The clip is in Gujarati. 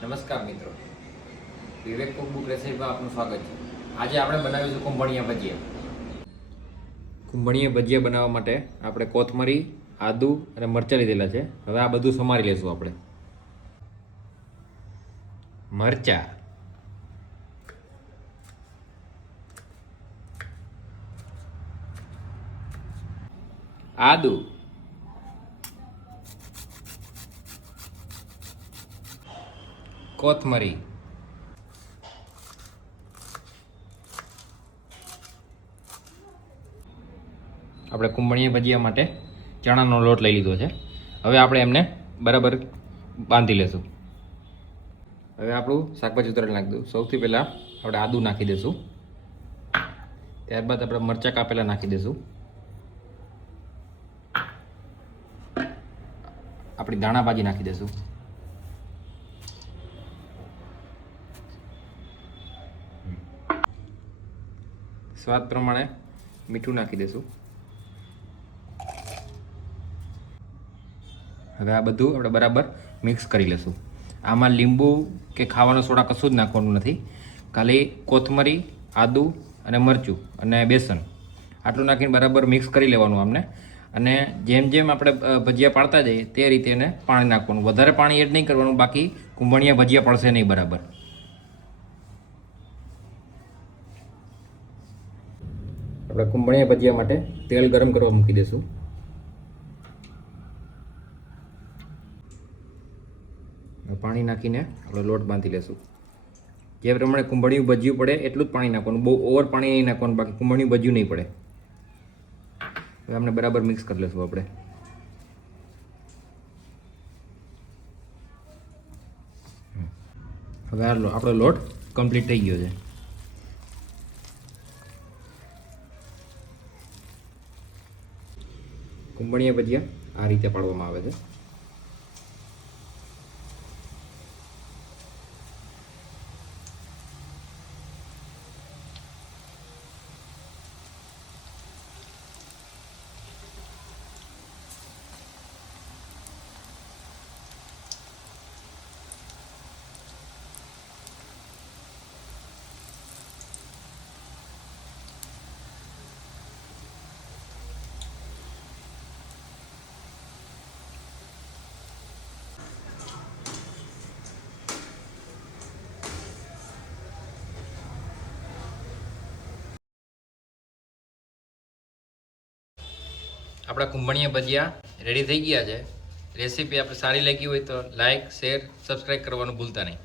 નમસ્કાર મિત્રો, વિવેક કુકબુક રેસીપીમાં આપનું સ્વાગત છે. આજે આપણે બનાવીશું કુંભણિયા ભજીયા. કુંભણિયા ભજીયા બનાવવા માટે આપણે કોથમરી, આદુ અને મરચાં લીધેલા છે. હવે આ બધું સમારી લઈશું આપણે. મરચાં, આદુ, કોથમરી, આપણે કુંભણિયા ભજીયા માટે ચણાનો લોટ લઈ લીધો છે. હવે આપણે એમને બરાબર બાંધી લેશું. હવે આપણું શાકભાજી ઉતરેલ નાખી દઉં. સૌથી પહેલાં આપણે આદુ નાખી દઈશું. ત્યારબાદ આપણે મરચાં કાપેલા નાખી દઈશું. આપણી ધાણા ભાજી નાખી દઈશું. સ્વાદ પ્રમાણે મીઠું નાખી દઈશું. હવે આ બધું આપણે બરાબર મિક્સ કરી લઈશું. આમાં લીંબુ કે ખાવાનો સોડા કશું જ નાખવાનું નથી. ખાલી કોથમરી, આદુ અને મરચું અને બેસન આટલું નાખીને બરાબર મિક્સ કરી લેવાનું આમને. અને જેમ જેમ આપણે ભજીયા પાડતા જઈએ તે રીતે એને પાણી નાખવાનું. વધારે પાણી એડ નહીં કરવાનું, બાકી કુંભણિયા ભજીયા પડશે નહીં બરાબર. આપણે કુંભણિયા ભજીયા માટે તેલ ગરમ કરવા મૂકી દઈશું. પાણી નાખીને આપણે લોટ બાંધી લેશું. જે પ્રમાણે કુંભળિયું ભજીયું પડે એટલું જ પાણી નાખવાનું. બહુ ઓવર પાણી નહીં નાખવાનું, બાકી કુંભળિયું ભજીયું નહીં પડે. હવે આપણે બરાબર મિક્સ કરી લઈશું આપણે. હવે આપણો લોટ કમ્પ્લીટ થઈ ગયો છે. કુંભળિયા ભજીયા આ રીતે પાડવામાં આવે છે. આપણા કુંભણિયા ભજીયા રેડી થઈ ગયા છે. રેસીપી આપણે સારી લાગી હોય તો લાઈક, શેર, સબસ્ક્રાઈબ કરવાનું ભૂલતા નહીં.